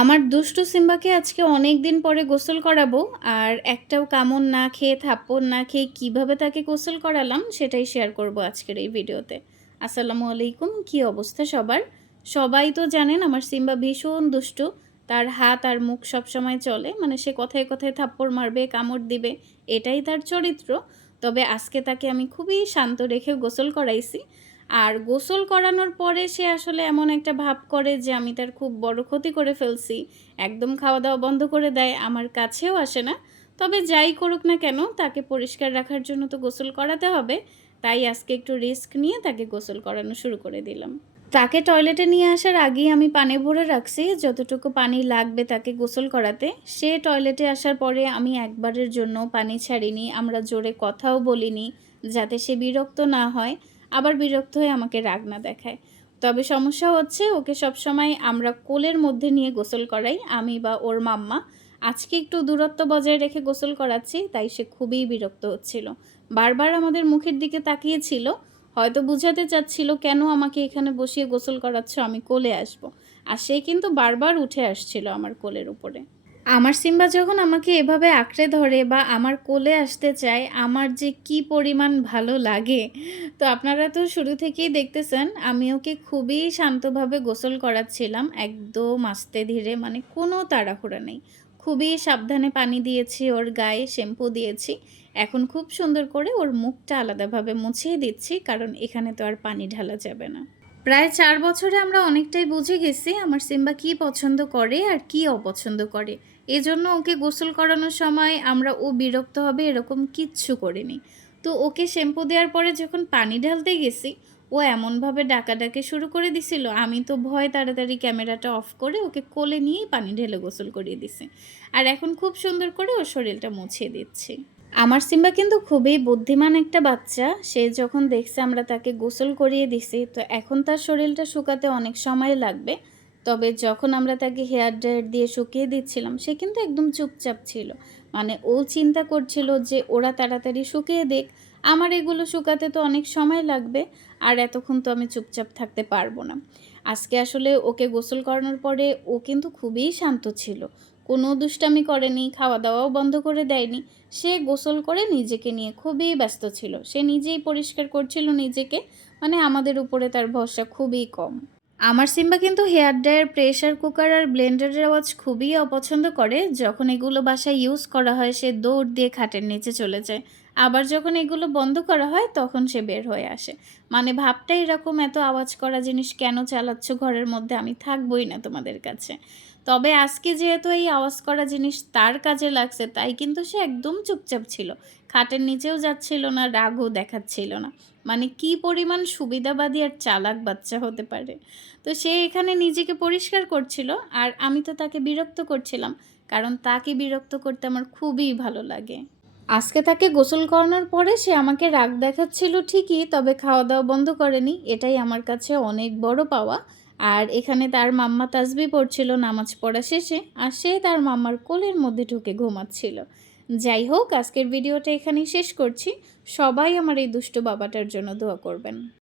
আমার দুষ্টু সিম্বাকে আজকে অনেক দিন পরে গোসল করাবো। আর একটাও কামড় না খেয়ে, থাপ্পড় না খেয়ে কিভাবে তাকে গোসল করালাম সেটাই শেয়ার করব আজকের এই ভিডিওতে। আসসালামু আলাইকুম, কী অবস্থা সবার? সবাই তো জানেন আমার সিম্বা ভীষণ দুষ্টু। তার হাত আর মুখ সবসময় চলে, মানে সে কথায় কথায় থাপ্পড় মারবে, কামড় দিবে, এটাই তার চরিত্র। তবে আজকে তাকে আমি খুবই শান্ত রেখে গোসল করাইছি। আর গোসল করানোর পরে সে আসলে এমন একটা ভাব করে যে আমি তার খুব বড় ক্ষতি করে ফেলছি। একদম খাওয়া-দাওয়া বন্ধ করে দেয়, আমার কাছেও আসে না। তবে যাই করুক না কেন, তাকে পরিষ্কার রাখার জন্য তো গোসল করাতে হবে। তাই আজকে একটু রিস্ক নিয়ে তাকে গোসল করানো শুরু করে দিলাম। তাকে টয়লেটে নিয়ে আসার আগেই আমি পানি ভরে রাখছি, যতটুকু পানি লাগবে তাকে গোসল করাতে। সে টয়লেটে আসার পরে আমি একবারের জন্য পানি ছাড়িনি, আমরা জোরে কথাও বলিনি, যাতে সে বিরক্ত না হয়, আবার বিরক্ত হয়ে আমাকে রাগ না দেখায়। তবে সমস্যা হচ্ছে, ওকে সবসময় আমরা কোলের মধ্যে নিয়ে গোসল করাই, আমি বা ওর মাম্মা। আজকে একটু দূরত্ব বজায় রেখে গোসল করাচ্ছি, তাই সে খুবই বিরক্ত হচ্ছিল। বারবার আমাদের মুখের দিকে তাকিয়েছিল, হয়তো বুঝাতে চাচ্ছিল কেন আমাকে এখানে বসিয়ে গোসল করাচ্ছ, আমি কোলে আসব। আর সে কিন্তু বারবার উঠে আসছিল আমার কোলের উপরে। আমার সিম্বা যখন আমাকে এভাবে আঁকড়ে ধরে বা আমার কোলে আসতে চায়, আমার যে কি পরিমাণ ভালো লাগে। তো আপনারা তো শুরু থেকেই দেখতেছেন আমি ওকে খুবই শান্তভাবে গোসল করাচ্ছিলাম, একদম আস্তে ধীরে, মানে কোনো তাড়াহুড়া নেই। খুবই সাবধানে পানি দিয়েছি, ওর গায়ে শ্যাম্পু দিয়েছি। এখন খুব সুন্দর করে ওর মুখটা আলাদাভাবে মুছিয়ে দিচ্ছি, কারণ এখানে তো আর পানি ঢালা যাবে না। প্রায় ৪ বছরে আমরা অনেকটাই বুঝে গেছি আমার সিম্বা কী পছন্দ করে আর কী অপছন্দ করে। এজন্য ওকে গোসল করানোর সময় আমরা ও বিরক্ত হবে এরকম কিচ্ছু করিনি। তো ওকে শ্যাম্পু দেওয়ার পরে যখন পানি ঢালতে গেছি, ও এমনভাবে ডাকাডাকি শুরু করে দিছিল, আমি তো ভয়ে তাড়াতাড়ি ক্যামেরাটা অফ করে ওকে কোলে নিয়েই পানি ঢেলে গোসল করিয়ে দিছি। আর এখন খুব সুন্দর করে ওর শরীরটা মুছিয়ে দিচ্ছি। আমার সিম্বা কিন্তু খুবই বুদ্ধিমান একটা বাচ্চা। সে যখন দেখছে আমরা তাকে গোসল করিয়ে দিছি, তো এখন তার শরীরটা শুকাতে অনেক সময় লাগবে। তবে যখন আমরা তাকে হেয়ার ড্রায়ার দিয়ে শুকিয়ে দিচ্ছিলাম, সে কিন্তু একদম চুপচাপ ছিল। মানে ও চিন্তা করছিল যে ওরা তাড়াতাড়ি শুকিয়ে দিক, আমার এগুলো শুকাতে তো অনেক সময় লাগবে, আর এতক্ষণ তো আমি চুপচাপ থাকতে পারবো না। আজকে আসলে ওকে গোসল করানোর পরে ও কিন্তু খুবই শান্ত ছিল। কোনো দুষ্টামি করেনি, খাওয়া-দাওয়াও বন্ধ করে দেয়নি। সে গোসল করে নিজেকে নিয়ে খুবই ব্যস্ত ছিল। সে নিজেই পরিষ্কার করছিল নিজেকে, মানে আমাদের উপরে তার ভরসা খুবই কম। আমার সিম্বা কিন্তু হেয়ার ড্রায়ার, প্রেসার কুকার আর ব্লেন্ডারের আওয়াজ খুবই অপছন্দ করে। যখন এগুলো বাসায় ইউজ করা হয় সে দৌড় দিয়ে খাটের নিচে চলে যায়। আবার যখন এগুলো বন্ধ করা হয় তখন সে বের হয়ে আসে। মানে ভাবটা এরকম, এত আওয়াজ করা জিনিস কেন চালাচ্ছ ঘরের মধ্যে, আমি থাকবই না তোমাদের কাছে। তবে আজকে যেহেতু এই আওয়াজ করা জিনিস তার কাজে লাগছে, তাই কিন্তু সে একদম চুপচাপ ছিল। খাটের নিচেও যাচ্ছিল না, রাগও দেখাচ্ছিল না। মানে কি পরিমাণ সুবিধাবাদী আর চালাক বাচ্চা হতে পারে। তো সে এখানে নিজেকে পরিষ্কার করছিল, আর আমি তো তাকে বিরক্ত করছিলাম, কারণ তাকে বিরক্ত করতে আমার খুবই ভালো লাগে। আজকে তাকে গোসল করানোর পরে সে আমাকে রাগ দেখাচ্ছিল ঠিকই, তবে খাওয়া-দাওয়া বন্ধ করেনি। এটাই আমার কাছে অনেক বড় পাওয়া। আর এখানে তার মাম্মা তাসবিহ পড়ছিল নামাজ পড়া শেষে, আর সে তার মাম্মার কোলের মধ্যে ঢুকে ঘুমাচ্ছিল। যাই হোক, আজকের ভিডিওটা এখানেই শেষ করছি। সবাই আমার এই দুষ্টু বাবাটার জন্য দোয়া করবেন।